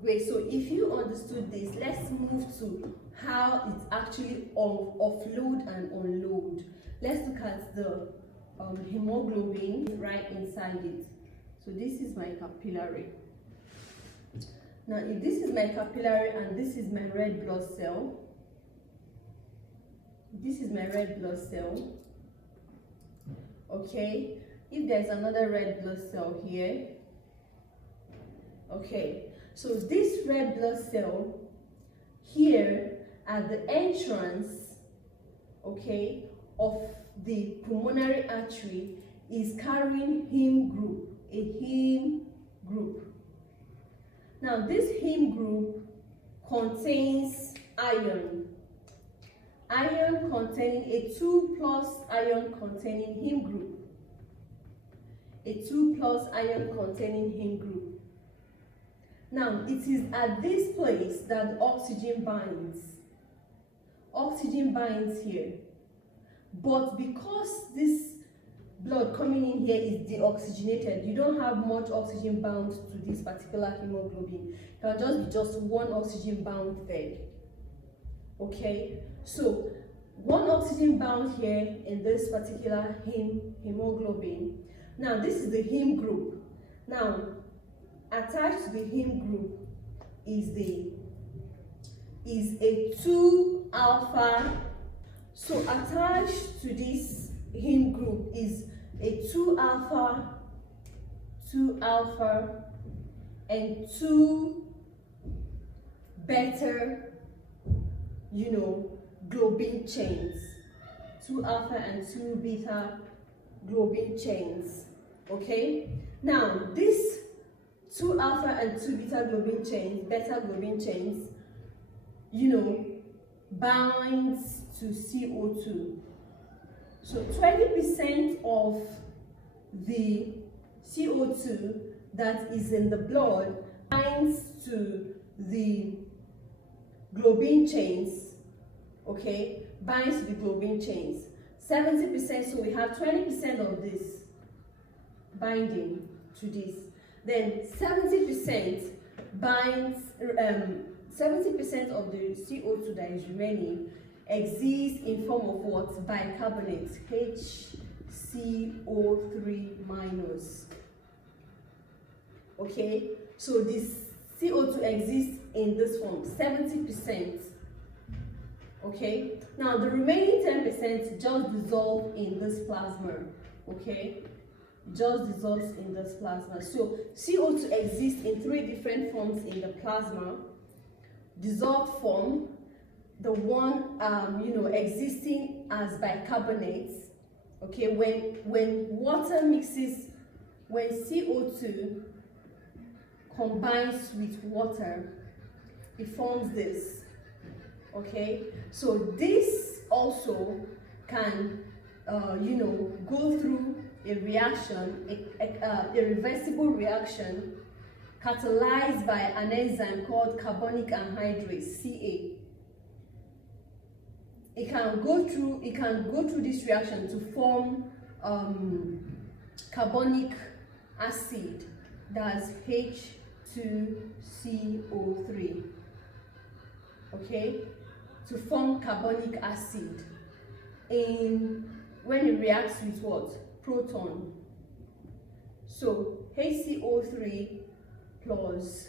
Great. So if you understood this, let's move to how it's actually offload and unload. Let's look at the hemoglobin right inside it. So this is my capillary. Now, if this is my capillary and this is my red blood cell, this is my red blood cell. Okay. If there's another red blood cell here, okay. So this red blood cell here at the entrance, okay, of the pulmonary artery is carrying heme group, a heme group. Now this heme group contains iron. Iron containing a 2+ iron containing heme group. A 2+ iron containing heme group. Now, it is at this place that oxygen binds. Oxygen binds here. But because this blood coming in here is deoxygenated, you don't have much oxygen bound to this particular hemoglobin. It can just be just one oxygen bound there. Okay? So, one oxygen bound here in this particular hemoglobin. Now, this is the heme group. Now, attached to the heme group is a 2-alpha. So attached to this heme group is a 2-alpha, and 2 beta, globin chains. 2-alpha and 2 beta globin chains. Okay? Now, this 2-alpha and 2 beta globin chains, binds to CO2. So 20% of the CO2 that is in the blood binds to the globin chains, okay, binds to the globin chains. 70%, so we have 20% of this binding to this. Then 70% binds, 70% of the CO2 that is remaining exists in form of what? Bicarbonate, HCO3 minus. Okay, so this CO2 exists in this form, 70%. Okay, now the remaining 10% just dissolve in this plasma. Okay, just dissolves in this plasma. So CO2 exists in 3 different forms in the plasma. Dissolved form, the one existing as bicarbonates. Okay, when water mixes, when CO2 combines with water, it forms this. Okay, so this also can go through a reaction, a reversible reaction catalyzed by an enzyme called carbonic anhydrase, Ca. It can go through this reaction to form carbonic acid, that's H2CO3. Okay, to form carbonic acid when it reacts with what? Proton. So HCO3 plus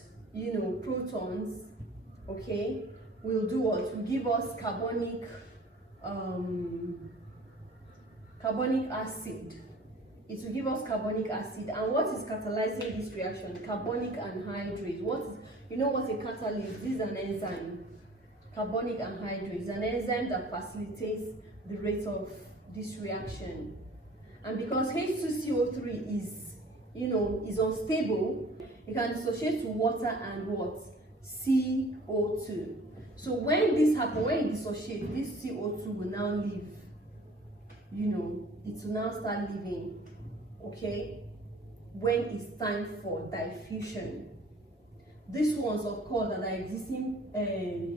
protons, okay, will do what? Will give us carbonic acid. It will give us carbonic acid. And what is catalyzing this reaction? Carbonic anhydrase. What a catalyst? This is an enzyme. Carbonic anhydrase is an enzyme that facilitates the rate of this reaction. And because H2CO3 is unstable, it can dissociate to water and what? CO2. So when this happens, when it dissociates, this CO2 will now leave. It will now start leaving. Okay? When it's time for diffusion. These ones, of course, that are existing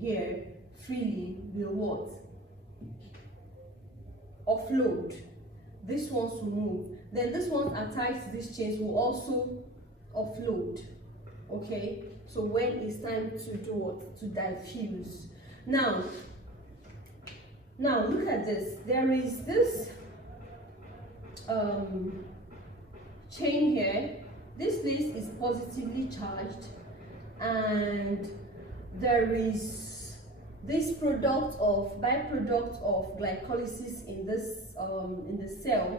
here freely will what? Offload. These ones will move. Then these ones attached to these chains will also offload. Okay? So when it's time to do what? To diffuse. Now look at this. There is this chain here. This place is positively charged, and there is this byproduct of glycolysis in this in the cell,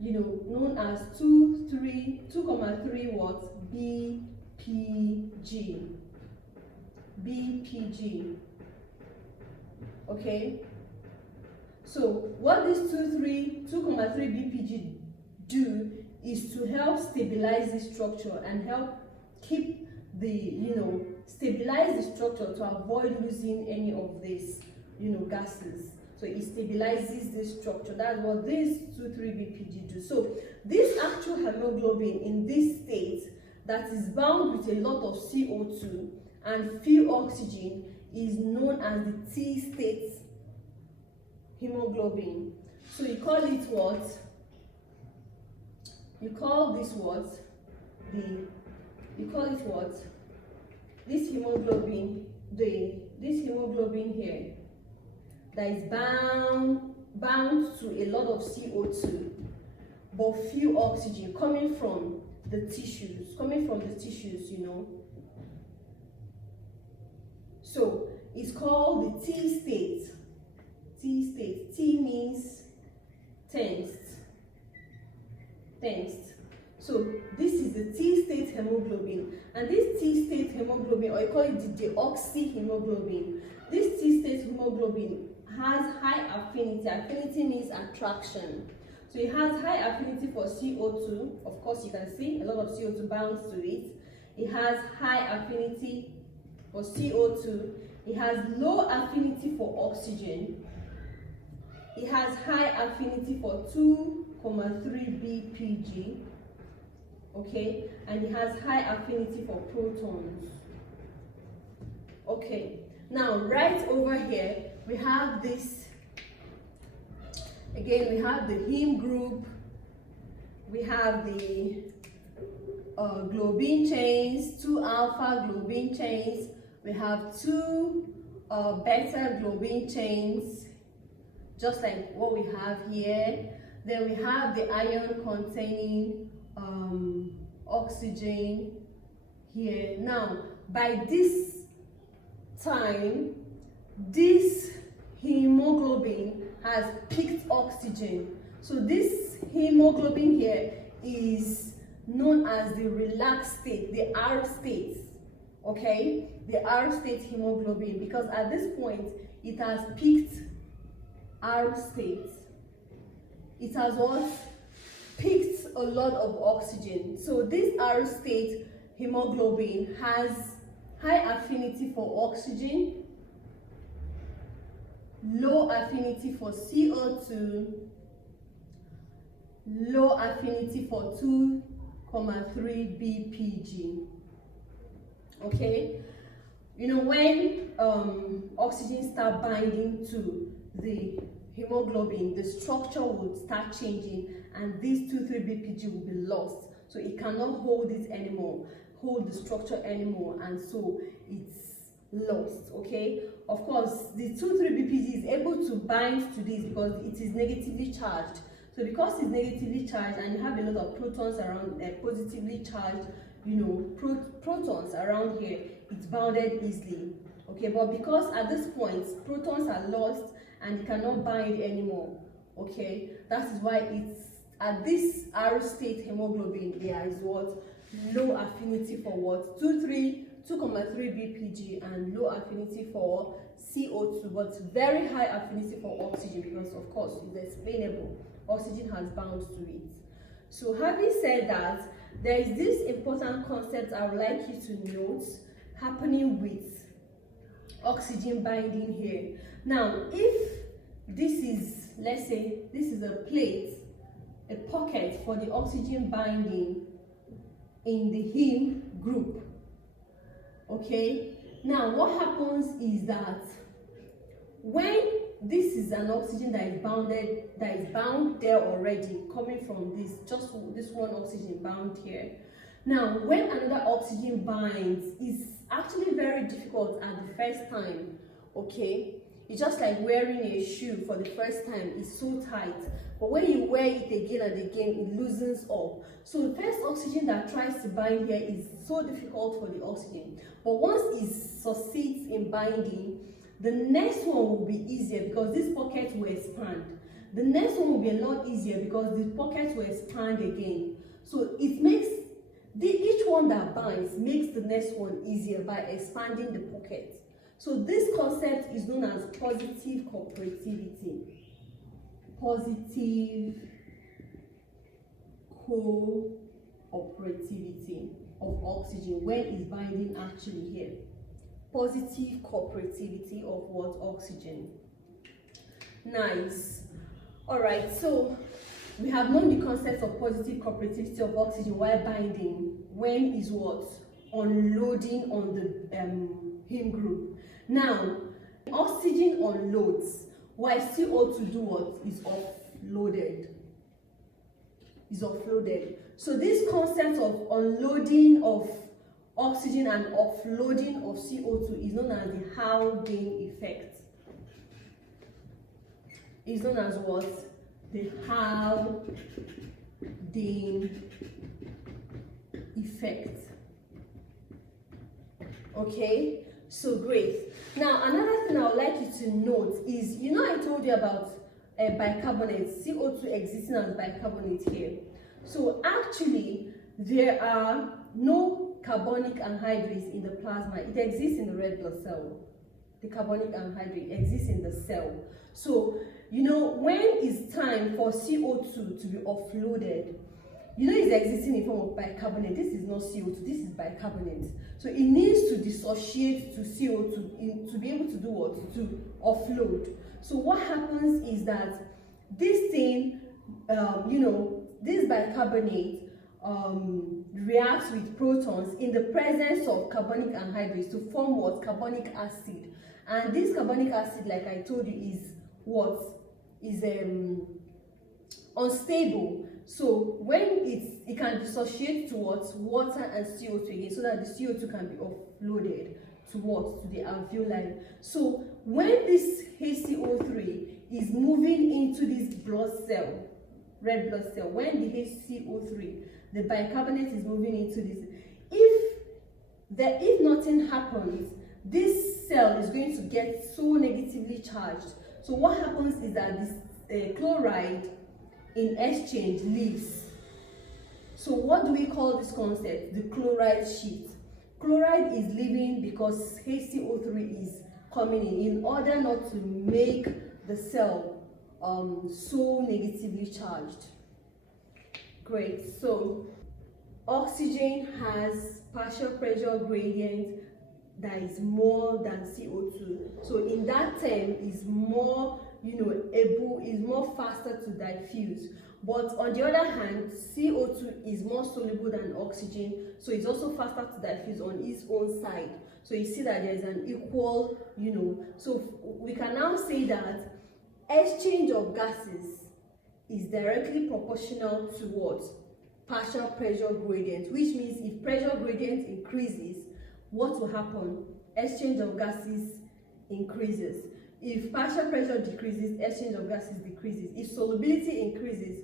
you know, known as 2,3 what? BPG. Okay. So what this 2,3 BPG do is to help stabilize the structure and help keep the, you know, stabilize the structure to avoid losing any of these, you know, gases. So it stabilizes this structure. That's what this 2,3 BPG do. So this actual hemoglobin in this state that is bound with a lot of CO2 and few oxygen is known as the T state hemoglobin. So you call it what? You call this what? You call it what? This hemoglobin, this hemoglobin here that is bound to a lot of CO2 but few oxygen coming from the tissues, you know. So it's called the T state. T means tensed. So this is the T state hemoglobin, and this T state hemoglobin, or you call it the deoxyhemoglobin, this T state hemoglobin has high affinity. Affinity means attraction. So it has high affinity for CO2. Of course, you can see a lot of CO2 bound to it. It has high affinity for CO2. It has low affinity for oxygen. It has high affinity for 2,3 BPG. Okay, and it has high affinity for protons. Okay, now right over here we have this. Again, we have the heme group, we have the globin chains, 2 alpha globin chains, we have 2 beta globin chains, just like what we have here. Then we have the ion containing oxygen here. Now, by this time, this hemoglobin has peaked oxygen. So this hemoglobin here is known as the relaxed state, the R state. Okay, the R state hemoglobin, because at this point it has peaked R state. It has what? Peaked a lot of oxygen. So this R state hemoglobin has high affinity for oxygen, low affinity for CO2, low affinity for 2,3 BPG. Okay, you know, when oxygen start binding to the hemoglobin, the structure would start changing, and this 2,3 BPG will be lost. So it cannot hold it anymore, hold the structure anymore, and so it's lost. Okay, of course the 2,3 BPG is able to bind to this because it is negatively charged. So because it's negatively charged and you have a lot of protons around, positively charged, you know, protons around here, it's bounded easily. Okay, but because at this point protons are lost and it cannot bind anymore, okay, that is why it's at this R state hemoglobin there is what? Low affinity for what? 2,3 BPG and low affinity for CO2, but very high affinity for oxygen, because of course it's explainable, oxygen has bound to it. So having said that, there is this important concept I would like you to note happening with oxygen binding here. Now, if this is, let's say, this is a plate, a pocket for the oxygen binding in the heme group, okay? Now, what happens is that when this is an oxygen that is bound there already, coming from this, just this one oxygen bound here. Now, when another oxygen binds, it's actually very difficult at the first time, okay? It's just like wearing a shoe for the first time. It's so tight, but when you wear it again and again, it loosens up. So the first oxygen that tries to bind here is so difficult for the oxygen, but once it succeeds in binding, the next one will be easier because this pocket will expand. The next one will be a lot easier because the pocket will expand again. So it makes each one that binds makes the next one easier by expanding the pocket. So this concept is known as positive cooperativity. Positive cooperativity of oxygen when it's binding actually here. Positive cooperativity of what? Oxygen. Nice. Alright, so we have known the concept of positive cooperativity of oxygen while binding when is what? Unloading on the heme group. Now, oxygen unloads while CO2 do what? Is offloaded. Is offloaded. So this concept of unloading of oxygen and offloading of CO2 is known as the Haldane effect. Is known as what? The Haldane effect. Okay, so great. Now another thing I would like you to note is, you know, I told you about bicarbonate, CO2 existing as bicarbonate here. So actually there are no carbonic anhydrase in the plasma. It exists in the red blood cell. The carbonic anhydrase exists in the cell. So, you know, when it's time for CO2 to be offloaded, you know it's existing in form of bicarbonate. This is not CO2, this is bicarbonate. So it needs to dissociate to CO2 to be able to do what? To offload. So what happens is that this thing, you know, this bicarbonate reacts with protons in the presence of carbonic anhydrase to form what? Carbonic acid. And this carbonic acid, like I told you, is what? Is unstable. So when it can dissociate to what? Water and CO2 again, so that the CO2 can be offloaded to what? To the alveoli. So when this HCO3 is moving into this blood cell, red blood cell, when the HCO3, the bicarbonate is moving into this, if nothing happens, this cell is going to get so negatively charged. So what happens is that this chloride in exchange leaves. So what do we call this concept? The chloride shift. Chloride is leaving because HCO3 is coming in order not to make the cell so negatively charged. Great. So oxygen has partial pressure gradient that is more than CO2. So in that term is more, you know, is more faster to diffuse. But on the other hand, CO2 is more soluble than oxygen, so it's also faster to diffuse on its own side. So you see that there is an equal, you know, so we can now say that exchange of gases is directly proportional to what? Partial pressure gradient, which means if pressure gradient increases, what will happen? Exchange of gases increases. If partial pressure decreases, exchange of gases decreases. If solubility increases,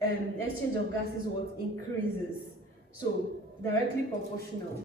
exchange of gases what? Increases. So directly proportional.